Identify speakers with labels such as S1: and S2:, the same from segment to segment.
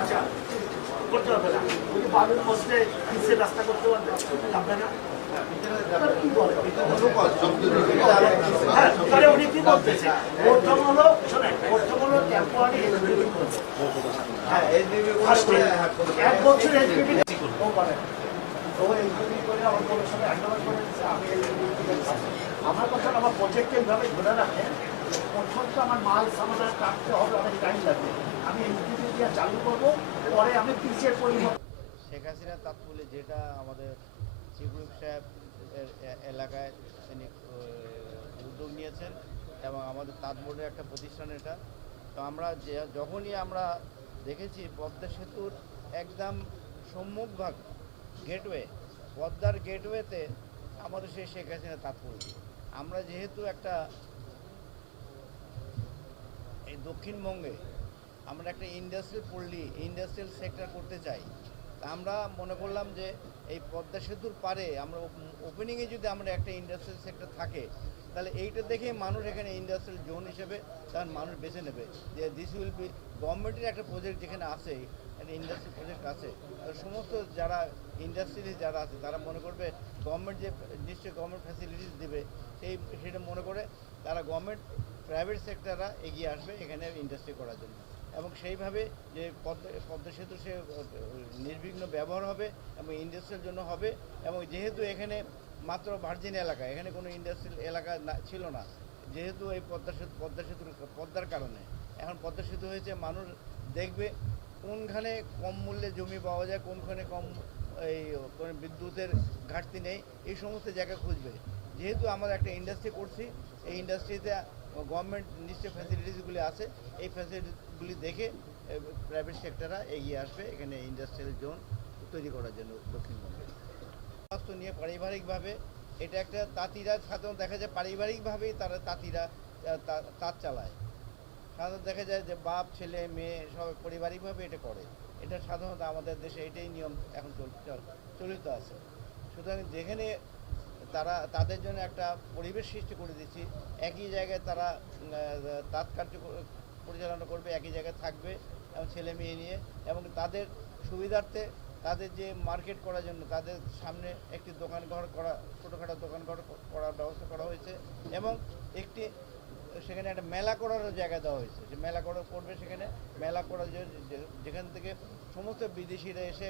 S1: আচ্ছা করতে হবে না। যদি বালুর মধ্যে পিসের রাস্তা করতে পারবে? পারবে না তাহলে কি বলে? হ্যাঁ,
S2: হ্যাঁ হ্যাঁ
S1: আমার কথা আমার প্রজেক্টকে এইভাবে ধরে রাখে প্রথম তো আমার মাল সামানা কাটতে হবে অনেক টাইম লাগবে। আমি দিয়ে চালু করব, পরে আমি পিসের পরিবর্তন
S3: শেখ হাসিনা তাৎপলে যেটা আমাদের চিফুল সাহেব এলাকায় তিনি উদ্যোগ নিয়েছেন এবং আমাদের তাঁত বোর্ডের একটা প্রতিষ্ঠান এটা। তো আমরা যে, যখনই আমরা দেখেছি পদ্মা সেতুর একদম সম্মুখভাগ গেটওয়ে পদ্মার গেটওয়েতে আমাদের সেই শেখ হাসিনা তাৎপর্য। আমরা যেহেতু একটা এই দক্ষিণবঙ্গে আমরা একটা ইন্ডাস্ট্রিয়াল পল্লী ইন্ডাস্ট্রিয়াল সেক্টর করতে চাই। আমরা মনে করলাম যে এই পদ্মা সেতুর পারে আমরা ওপেনিংয়ে যদি আমরা একটা ইন্ডাস্ট্রিয়াল সেক্টর থাকে, তাহলে এইটা দেখে মানুষ এখানে ইন্ডাস্ট্রিয়াল জোন হিসেবে তার মানুষ বেছে নেবে যে দিস উইল বি গভর্নমেন্টের একটা প্রজেক্ট যেখানে আছে, একটা ইন্ডাস্ট্রি প্রজেক্ট আছে। সমস্ত যারা ইন্ডাস্ট্রি যারা আছে, তারা মনে করবে গভর্নমেন্ট যে, নিশ্চয়ই গভর্নমেন্ট ফ্যাসিলিটিস দেবে, সেই সেটা মনে করে তারা গভর্নমেন্ট প্রাইভেট সেক্টররা এগিয়ে আসবে এখানে ইন্ডাস্ট্রি করার জন্য। এবং সেইভাবে যে পদ্মা পদ্মা সেতু সে নির্বিঘ্ন ব্যবহার হবে এবং ইন্ডাস্ট্রিয়াল জন্য হবে এবং যেহেতু এখানে মাত্র ভার্জিন এলাকা, এখানে কোনো ইন্ডাস্ট্রিয়াল এলাকা ছিল না, যেহেতু এই পদ্মা সেতু পদ্মা সেতুর পদ্মার কারণে। এখন পদ্মা সেতু হয়েছে, মানুষ দেখবে কোনখানে কম মূল্যে জমি পাওয়া যায়, কোনখানে কম, এই কোনো বিদ্যুতের ঘাটতি নেই, এই সমস্ত জায়গা খুঁজবে। যেহেতু আমরা একটা ইন্ডাস্ট্রি করছি, এই ইন্ডাস্ট্রিতে গভর্নমেন্ট নিশ্চয় ফ্যাসিলিটিসগুলি আছে, এই ফ্যাসিলিটিসগুলি দেখে প্রাইভেট সেক্টররা এগিয়ে আসবে এখানে ইন্ডাস্ট্রিয়াল জোন তৈরি করার জন্য দক্ষিণবঙ্গে। স্বাস্থ্য নিয়ে পারিবারিকভাবে, এটা একটা তাঁতিরা সাধারণত দেখা যায়, পারিবারিকভাবেই তারা তাঁতিরা তাঁত চালায়। সাধারণত দেখা যায় যে বাপ ছেলে মেয়ে সব পারিবারিকভাবে এটা করে। এটা সাধারণত আমাদের দেশে এটাই নিয়ম এখন চল- চল- চলিত আছে। সুতরাং যেখানে তারা তাদের জন্য একটা পরিবেশ সৃষ্টি করে দিচ্ছি একই জায়গায় তারা উম, আহ, তাঁত কার্য কর- পরিচালনা করবে একই জায়গায় থাকবে এবং ছেলে মেয়ে নিয়ে এবং তাদের সুবিধার্থে তাদের যে মার্কেট করার জন্য তাদের সামনে একটি দোকান ঘর করা ছোটোখাটো দোকান ঘর করার ব্যবস্থা করা হয়েছে এবং একটি সেখানে একটা মেলা করারও জায়গা দেওয়া হয়েছে। যে মেলা করা করবে সেখানে মেলা করার যেখান থেকে সমস্ত বিদেশিরা এসে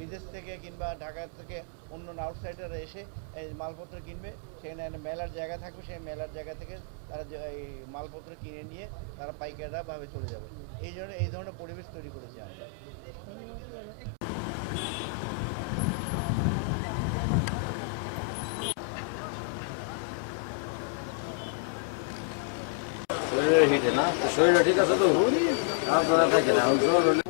S3: বিদেশ থেকে কিংবা ঢাকা থেকে অন্য আউটসাইডাররা এসে এই মালপত্র কিনবে। সেখানে একটা মেলার জায়গা থাকবে। সেই মেলার জায়গা থেকে তারা এই মালপত্র কিনে নিয়ে তারা পাইকাররা ভাবে চলে যাবে। এই জন্য এই ধরনের পরিবেশ তৈরি করেছি আমরা।
S4: হিটে না? তো শরীরটা ঠিক আছে তো? আপনারা থাকে না। জ্বর হলে